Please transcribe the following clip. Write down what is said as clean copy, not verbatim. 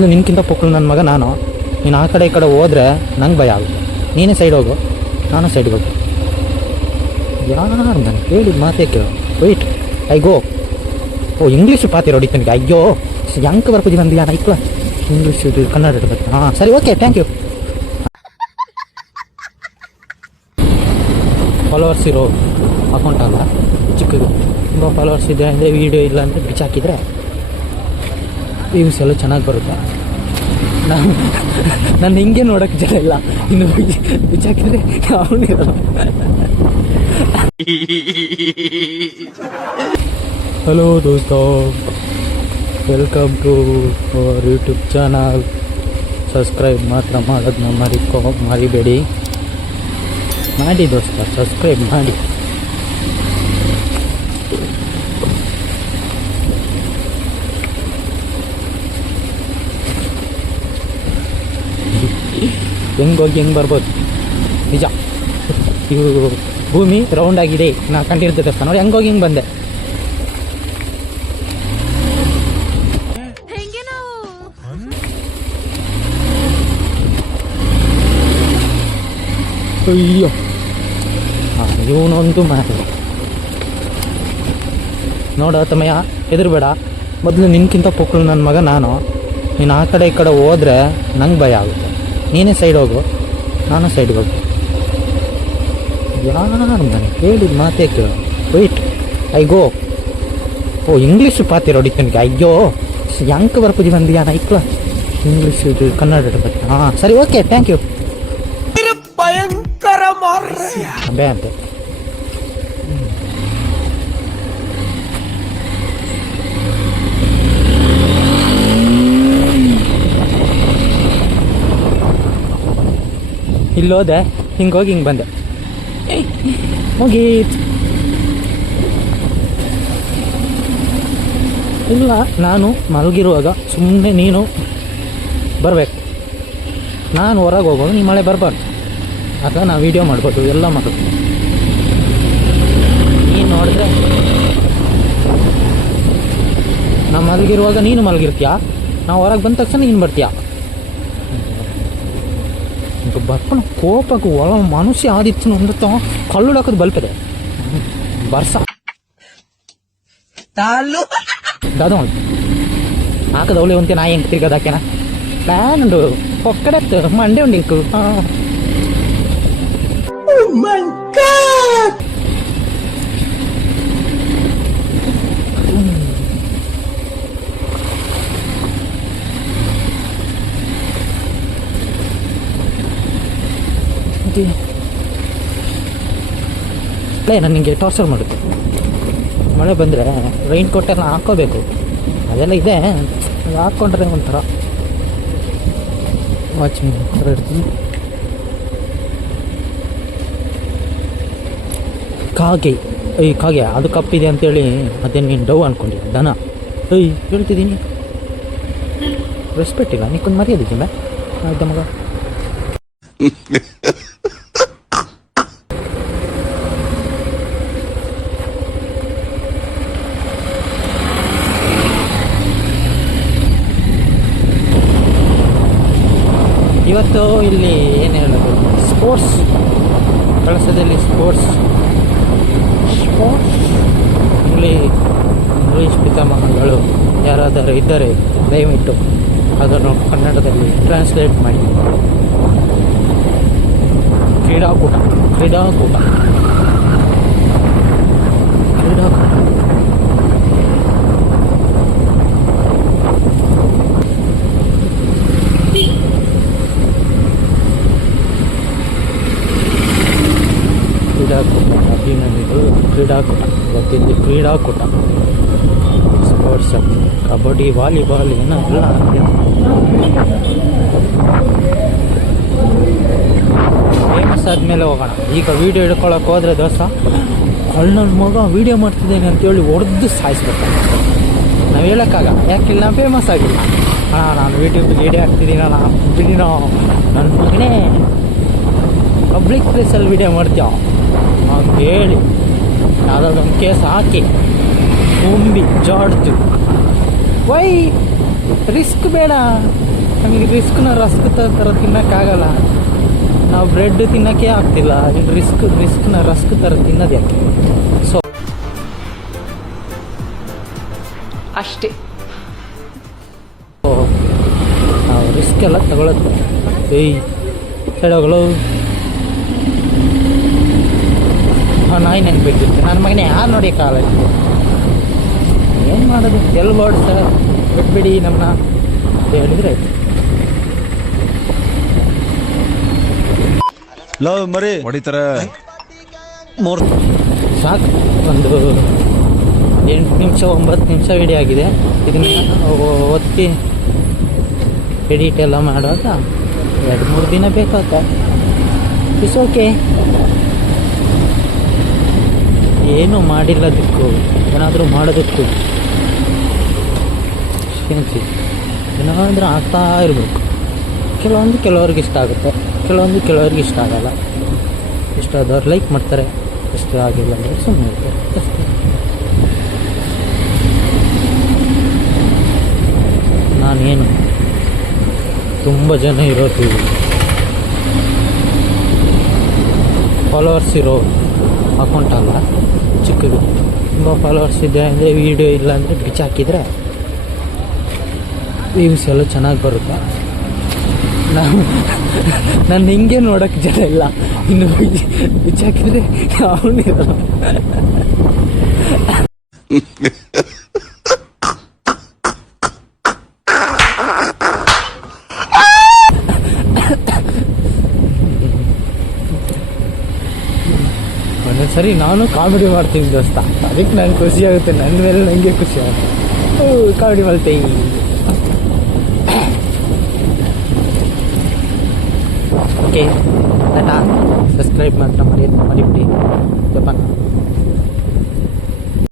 ಮೊದಲು ನಿನ್ಕಿಂತ ಪೊಕ್ಕಳು ನನ್ನ ಮಗ ನಾನು. ನೀನು ಆ ಕಡೆ ಈ ಕಡೆ ಹೋದರೆ ನಂಗೆ ಭಯ ಆಗುತ್ತೆ. ನೀನೇ ಸೈಡ್ ಹೋಗು, ನಾನು ಸೈಡ್ಗೆ ಹೋಗು. ಯಾರು ನಾನು ಹೇಳಿದ ಮಾತೇ ಕೇಳು. Wait I go. ಓ ಇಂಗ್ಲೀಷ್ ಪಾತಿ ಹೊಡಿತೀನಿ. ಅಯ್ಯೋ ಯಂಕ ಬರ್ಪದಿ ಬಂದಿಲ್ಲ ಐಕ್ಲ ಇಂಗ್ಲೀಷ್ ಇದು ಕನ್ನಡ ಇಡಬೇಕು. ಹಾಂ ಸರಿ ಓಕೆ ಥ್ಯಾಂಕ್ ಯು. ಫಾಲೋವರ್ಸ್ ಇರೋ ಅಕೌಂಟ್ ಅಲ್ಲ ಚಿಕ್ಕದು. ತುಂಬ ಫಾಲೋವರ್ಸ್ ಇದೆ ಅಂದರೆ ವೀಡಿಯೋ ಇಲ್ಲ ಅಂದರೆ ಬಿಚ್ಚಾಕಿದ್ರೆ ವ್ಯೂಸ್ ಎಲ್ಲ ಚೆನ್ನಾಗಿ ಬರುತ್ತೆ. ನಾನು ಹಿಂಗೆ ನೋಡೋಕ್ಕೆ ಜನ ಇಲ್ಲ, ಇನ್ನು ಬಿಚ್ಚಾಕಿದ್ರೆ ಅವನಿರಲ್ಲ. ಹಲೋ ದೋಸ್ತ, welcome to our YouTube channel. Subscribe ಮಾತ್ರ ಮಾಡೋದನ್ನ ಮರಿಬೇಡಿ. ಮಾಡಿ ದೋಸ್ತ, ಸಬ್ಸ್ಕ್ರೈಬ್ ಮಾಡಿ. ಹೆಂಗೋಗಿ ಹೆಂಗೆ ಬರ್ಬೋದು ನಿಜ. ಇವು ಭೂಮಿ ರೌಂಡ್ ಆಗಿದೆ, ನಾ ಕಂಡಿರ್ತದೆ ನೋಡಿ. ಹೆಂಗೋಗಿ ಹಿಂಗೆ ಬಂದೆ. ಅಯ್ಯೋ ಇವನೊಂದು ಮಾಡಿ ನೋಡ ತಮ್ಮಯ್ಯ, ಹೆದರ್ಬೇಡ. ಮೊದಲು ನಿನ್ಕಿಂತ ಪೊಕ್ಕಳು ನನ್ನ ಮಗ ನಾನು. ನೀನು ಆ ಕಡೆ ಈ ಕಡೆ ಹೋದರೆ ನಂಗೆ ಭಯ ಆಗುತ್ತೆ. ನೀನೇ ಸೈಡ್ ಹೋಗು, ನಾನು ಸೈಡ್ಗೆ ಹೋಗು. ಯಾರು ನಾನು ಹೇಳಿದ ಮಾತೇ ಕೇಳು. Wait I go. ಓ ಇಂಗ್ಲೀಷ್ ಪಾತಿ ಹೊಡಿತೀನಿ. ಅಯ್ಯೋ ಯಂಕ ಬರ್ಪದಿ ಬಂದಿಲ್ಲ ಐಕ್ಲ ಇಂಗ್ಲೀಷ್ ಇದು ಕನ್ನಡ ಇಡಬೇಕು. ಹಾಂ ಸರಿ ಓಕೆ ಥ್ಯಾಂಕ್ ಯು. ಬೇ ಅಂತೆ ಇಲ್ಲೋದೆ, ಹಿಂಗೋಗಿ ಹಿಂಗೆ ಬಂದೆ. ಮುಗೀತ್. ಇಲ್ಲ ನಾನು ಮಲಗಿರುವಾಗ ಸುಮ್ಮನೆ ನೀನು ಬರಬೇಕು. ನಾನು ಹೊರಗೆ ಹೋಗೋದು, ನೀ ಮಳೆ ಬರಬಾರ್ದು. ಆಗ ನಾವು ವೀಡಿಯೋ ಮಾಡ್ಬೋದು, ಎಲ್ಲ ಮಾಡೋದು. ನೀನು ನೋಡಿದ್ರೆ ನಾವು ಮಲಗಿರುವಾಗ ನೀನು ಮಲಗಿರ್ತೀಯ, ನಾವು ಹೊರಗೆ ಬಂದ ತಕ್ಷಣ ನೀನು ಬರ್ತೀಯ. ಬರ್ಕೊಂಡು ಕೋಪಕ್ಕೆ ಒಳ ಮನುಷ್ಯ ಆದಿತ್ತು ಹೊಂದುತ್ತ ಕಲ್ಲು ಹಾಕೋದು ಬಲ್ಪದೆ ಬರ್ಸ ದಾದು ಹಾಕದ ಅವಳಿ ಒಂತೆ ನಾ ಹೆಂಗೆ ತಿರ್ಗದಾಕೆನ ನಾನುಂಡು ಒಕ್ಕಡೆ ಮಂಡೆ ಉಂಡು ಇಂಕು. ನಾನು ನಿಮಗೆ ಟಾರ್ಚರ್ ಮಾಡುತ್ತೆ. ಮಳೆ ಬಂದರೆ ರೈನ್ ಕೋಟ್ ಎಲ್ಲ ಹಾಕೋಬೇಕು, ಅದೆಲ್ಲ ಇದೆ. ಅದು ಹಾಕ್ಕೊಂಡ್ರೆ ಒಂಥರ ವಾಚಿಂಗ್ ಥರ ಇರ್ತೀನಿ. ಕಾಗೆ ಅದು ಕಪ್ಪಿದೆ ಅಂತೇಳಿ ಅದೇ ನೀನು ಡವ್ ಅಂದ್ಕೊಂಡಿದ್ದೆ. ದನ ಹೇಳ್ತಿದ್ದೀನಿ, ರೆಸ್ಪೆಕ್ಟ್ ಇಲ್ಲ, ನೀಕೊಂದು ಮರ್ಯಾದಿಲ್ಲ ಆಯ್ತಾ ಮಗ. ಇವತ್ತು ಇಲ್ಲಿ ಏನು ಹೇಳೋದು, ಸ್ಪೋರ್ಟ್ಸ್ ಕಳಸದಲ್ಲಿ ಸ್ಪೋರ್ಟ್ಸ್ ಇಂಗ್ಲೀಷ್ ಪಿತಾಮಹಗಳು ಯಾರಾದರೂ ಇದ್ದರೆ ದಯವಿಟ್ಟು ಅದನ್ನು ಕನ್ನಡದಲ್ಲಿ ಟ್ರಾನ್ಸ್ಲೇಟ್ ಮಾಡಿ. ಕ್ರೀಡಾಕೂಟ ಅಭಿಮಾನಿಗಳು ಕ್ರೀಡಾಕೂಟ. ಇವತ್ತಿಲ್ಲಿ ಕ್ರೀಡಾಕೂಟ, ಸ್ಪೋರ್ಟ್ಸ್, ಕಬಡ್ಡಿ, ವಾಲಿಬಾಲ್ ಏನೋ ಎಲ್ಲ ಫೇಮಸ್ ಆದಮೇಲೆ ಹೋಗೋಣ. ಈಗ ವೀಡಿಯೋ ಹಿಡ್ಕೊಳಕ್ಕೆ ಹೋದರೆ ದೋಸ್ತ ನನ್ನ ಮಗ ವೀಡಿಯೋ ಮಾಡ್ತಿದ್ದೇನೆ ಅಂತೇಳಿ ಹೊಡೆದು ಸಾಯಿಸ್ಬೇಕು. ನಾವು ಹೇಳೋಕ್ಕಾಗ, ಯಾಕಿಲ್ಲ ನಾವು ಫೇಮಸ್ ಆಗಿಲ್ಲ. ನಾನು ಯೂಟ್ಯೂಬ್ ವೀಡಿಯೋ ಹಾಕ್ತಿದ್ದೀನಲ್ಲ ಬಿಡಿನೋ ನನ್ನ ಮಗನೇ ಪಬ್ಲಿಕ್ ಪ್ಲೇಸಲ್ಲಿ ವೀಡಿಯೋ ಮಾಡ್ತೀವ ಅಂತ ಹೇಳಿ ಯಾವುದಾದ್ರೊಂದು ಕೇಸ್ ಹಾಕಿ ತುಂಬಿ ಜಾಡ್ತು. ವೈ ರಿಸ್ಕ್ ಬೇಡ. ನಮಗೆ ರಸ್ಕ್ ಥರ ತಿನ್ನೋಕ್ಕಾಗಲ್ಲ. ನಾವು ಬ್ರೆಡ್ ತಿನ್ನೋಕ್ಕೆ ಆಗ್ತಿಲ್ಲ, ರಿಸ್ಕ್ನ ರಸ್ಕ್ ಥರ ತಿನ್ನೋದು ಯಾಕೆ? ಸೊ ಅಷ್ಟೇ, ನಾವು ರಿಸ್ಕ್ ಎಲ್ಲ ತಗೊಳ್ಳೋದು. ಏಯ್ ಸೈಡೋಗಳು ನಾಯಿ ನಂಗೆ ಬೇಕಿತ್ತು. ನನ್ನ ಮಗನೇ ಯಾರು ನೋಡಿ ಕಾಲೇಜ್ ಏನು ಮಾಡೋದು? ಗೆಲ್ಬಾರ್ದು ಸರ್, ಬಿಟ್ಬಿಡಿ ನಮ್ಮನ್ನ ಹೇಳಿದ್ರೆ ಆಯ್ತು. ಲವ್ ಮರಿ ಹೊಡಿತಾರೆ ಸಾಕು. ಒಂದು 8 ನಿಮಿಷ 9 ನಿಮಿಷ ವಿಡಿಯೋ ಆಗಿದೆ. ಇದನ್ನ ಒತ್ತಿ ಎಡಿಟ್ ಎಲ್ಲ ಮಾಡುವಾಗ 2-3 ದಿನ ಬೇಕಾಗುತ್ತೆ. It's okay. ಏನೂ ಮಾಡಿಲ್ಲದಕ್ಕೂ ಏನಾದರೂ ಮಾಡೋದಕ್ಕೂ ಏನಾದರೂ ಆಗ್ತಾ ಇರಬೇಕು. ಕೆಲವ್ರಿಗೆ ಇಷ್ಟ ಆಗುತ್ತೆ, ಕೆಲವ್ರಿಗೆ ಇಷ್ಟ ಆಗಲ್ಲ. ಇಷ್ಟ ಆದವ್ರು ಲೈಕ್ ಮಾಡ್ತಾರೆ, ಇಷ್ಟ ಆಗಿಲ್ಲ ಅಂದರೆ ಸುಮ್ಮನೆ ಇರ್ತಾರೆ ಅಷ್ಟೇ. ನಾನೇನು ತುಂಬ ಜನ ಇರೋದು ಫಾಲೋವರ್ಸ್ ಇರೋ ಅಕೌಂಟ್ ಅಲ್ಲ, ಚಿಕ್ಕದು. ತುಂಬ ಫಾಲೋವರ್ಸ್ ಇದೆ ಅಂದರೆ ವೀಡಿಯೋ ಇಲ್ಲ ಅಂದರೆ ಬಿಚ್ಚಾಕಿದರೆ ವ್ಯೂಸ್ ಎಲ್ಲ ಚೆನ್ನಾಗಿ ಬರುತ್ತೆ. ನಾನು ಹಿಂಗೆ ನೋಡೋಕ್ಕೆ ಜನ ಇಲ್ಲ, ಇನ್ನು ಬಿಚ್ಚಾಕಿದ್ರೆ ಅವನಿರಲ್ಲ. ಒಂದೊಂದ್ಸರಿ ನಾನು ಕಾಮಿಡಿ ಮಾಡ್ತೀನಿ ದೋಸ್ತ, ಅದಕ್ಕೆ ನಂಗೆ ಖುಷಿ ಆಗುತ್ತೆ. ನನ್ನ ಮೇಲೆ ನನಗೆ ಖುಷಿ ಆಗುತ್ತೆ. ಕಾಮಿಡಿ ಮಾಡ್ತೀನಿ. ಓಕೆ, ಟಾಟಾ. ಸಬ್ಸ್ಕ್ರೈಬ್ ಮಾತ್ರ ಮರಿಬಿಡಿ. ಜಪಾನ.